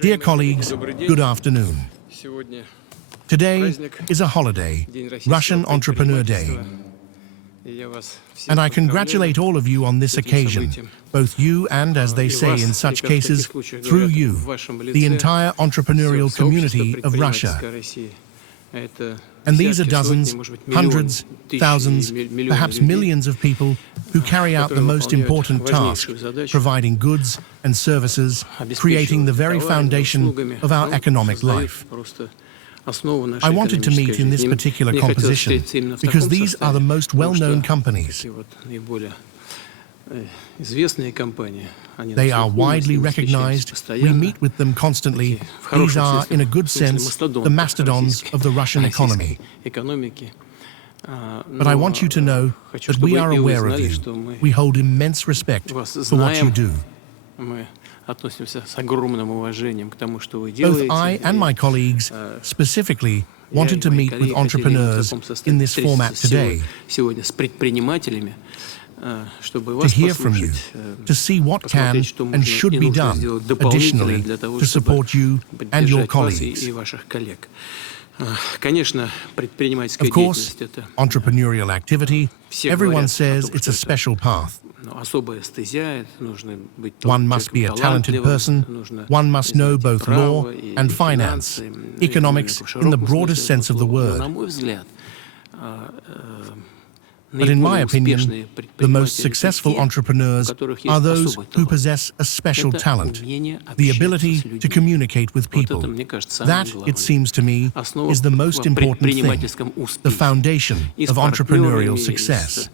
Dear colleagues, good afternoon. Today is a holiday, Russian Entrepreneur Day. And I congratulate all of you on this occasion, both you and, as they say in such cases, through you, the entire entrepreneurial community of Russia. And these are dozens, hundreds, thousands, perhaps millions of people who carry out the most important task, providing goods and services, creating the very foundation of our economic life. I wanted to meet in this particular composition because these are the most well-known companies. They are widely recognized. We meet with them constantly. These are, in a good sense, the mastodons of the Russian economy. But I want you to know that we are aware of you. We hold immense respect for what you do. Both I and my colleagues specifically wanted to meet with entrepreneurs in this format today, to hear from you, to see what can and should be done additionally to support you and your colleagues. Of course, entrepreneurial activity, everyone says it's a special path. One must be a talented person, one must know both law and finance, economics in the broadest sense of the word. But in my opinion, the most successful entrepreneurs are those who possess a special talent, the ability to communicate with people. That, it seems to me, is the most important thing, the foundation of entrepreneurial success,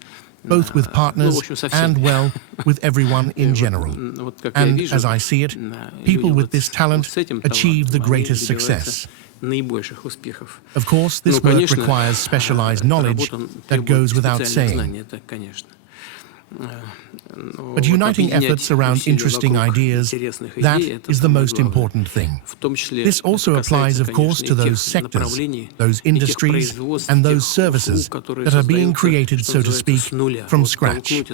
both with partners and, well, with everyone in general. And, as I see it, people with this talent achieve the greatest success. Of course, this work requires specialized knowledge, that goes without saying. But uniting efforts around interesting ideas, that is the most important thing. This also applies, of course, to those sectors, those industries, and those services that are being created, so to speak, from scratch.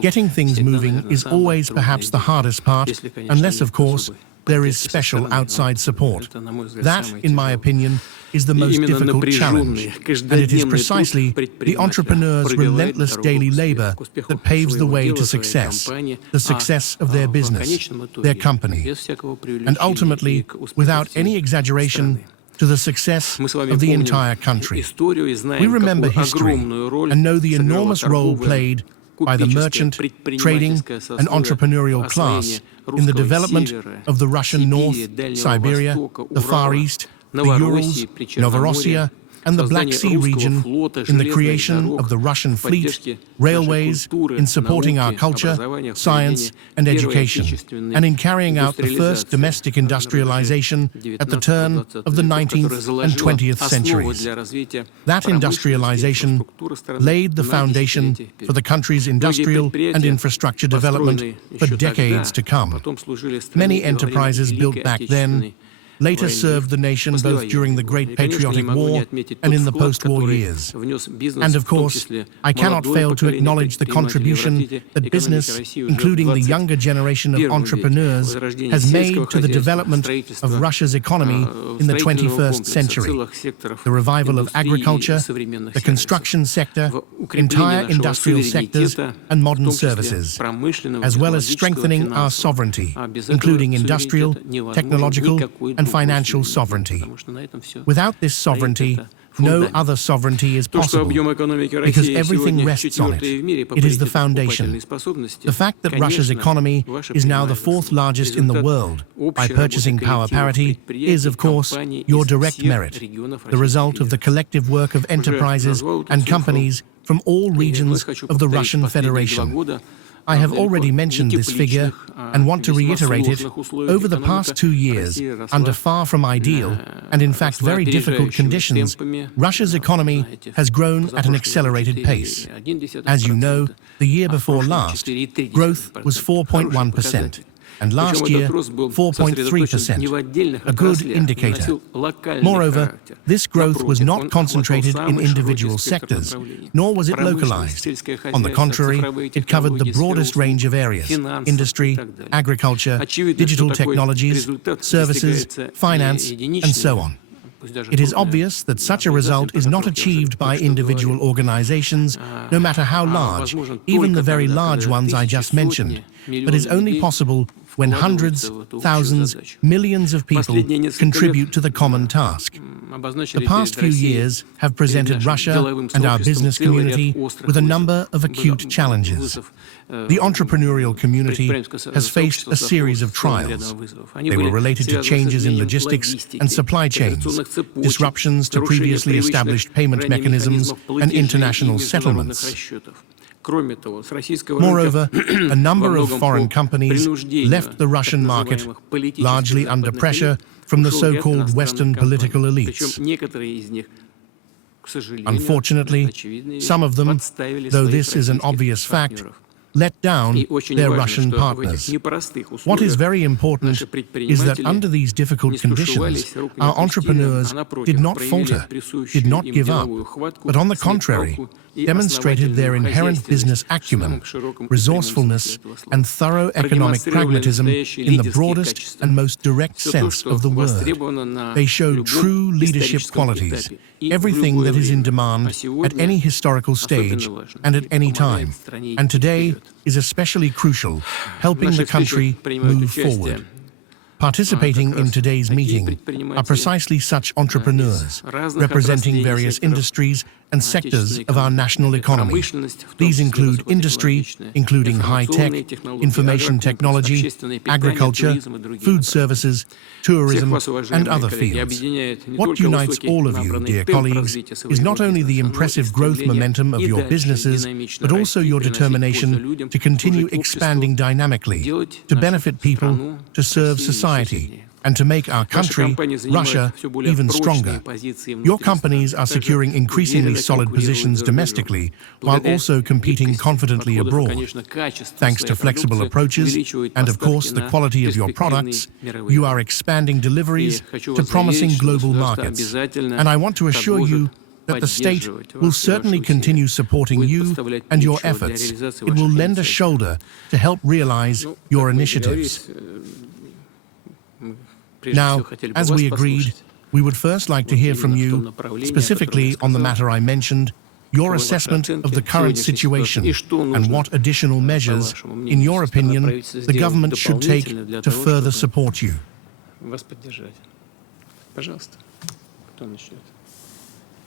Getting things moving is always perhaps the hardest part, unless, of course, there is special outside support. That, in my opinion, is the most difficult challenge, and it is precisely the entrepreneur's relentless daily labor that paves the way to success, the success of their business, their company, and ultimately, without any exaggeration, to the success of the entire country. We remember history and know the enormous role played by the merchant, trading, and entrepreneurial class in the development of the Russian North, Siberia, the Far East, the Urals, Novorossiya, and the Black Sea region, in the creation of the Russian fleet, railways, in supporting our culture, science, and education, and in carrying out the first domestic industrialization at the turn of the 19th and 20th centuries. That industrialization laid the foundation for the country's industrial and infrastructure development for decades to come. Many enterprises built back then later served the nation both during the Great Patriotic War and in the post-war years. And of course, I cannot fail to acknowledge the contribution that business, including the younger generation of entrepreneurs, has made to the development of Russia's economy in the 21st century. The revival of agriculture, the construction sector, entire industrial sectors, and modern services, as well as strengthening our sovereignty, including industrial, technological, and financial sovereignty. Without this sovereignty, no other sovereignty is possible, because everything rests on it. It is the foundation. The fact that Russia's economy is now the fourth largest in the world by purchasing power parity is, of course, your direct merit, the result of the collective work of enterprises and companies from all regions of the Russian Federation. I have already mentioned this figure and want to reiterate it. Over the past 2 years, under far from ideal and in fact very difficult conditions, Russia's economy has grown at an accelerated pace. As you know, the year before last, growth was 4.1%. and last year 4.3%, a good indicator. Moreover, this growth was not concentrated in individual sectors, nor was it localized. On the contrary, it covered the broadest range of areas: industry, agriculture, digital technologies, services, finance, and so on. It is obvious that such a result is not achieved by individual organizations, no matter how large, even the very large ones I just mentioned, but is only possible when hundreds, thousands, millions of people contribute to the common task. The past few years have presented Russia and our business community with a number of acute challenges. The entrepreneurial community has faced a series of trials. They were related to changes in logistics and supply chains, disruptions to previously established payment mechanisms, and international settlements. Moreover, a number of foreign companies left the Russian market, largely under pressure from the so-called Western political elites. Unfortunately, some of them, though this is an obvious fact, let down their Russian partners. What is very important is that under these difficult conditions, our entrepreneurs did not falter, did not give up, but on the contrary, demonstrated their inherent business acumen, resourcefulness, and thorough economic pragmatism in the broadest and most direct sense of the word. They showed true leadership qualities, everything that is in demand at any historical stage and at any time, and today is especially crucial, helping the country move forward. Participating in today's meeting are precisely such entrepreneurs, representing various industries and sectors of our national economy. These include industry, including high-tech, information technology, agriculture, food services, tourism, and other fields. What unites all of you, dear colleagues, is not only the impressive growth momentum of your businesses, but also your determination to continue expanding dynamically, to benefit people, to serve society, and to make our country, Russia, even stronger. Your companies are securing increasingly solid positions domestically, while also competing confidently abroad. Thanks to flexible approaches and, of course, the quality of your products, you are expanding deliveries to promising global markets. And I want to assure you that the state will certainly continue supporting you and your efforts. It will lend a shoulder to help realize your initiatives. Now, as we agreed, we would first like to hear from you, specifically on the matter I mentioned, your assessment of the current situation and what additional measures, in your opinion, the government should take to further support you.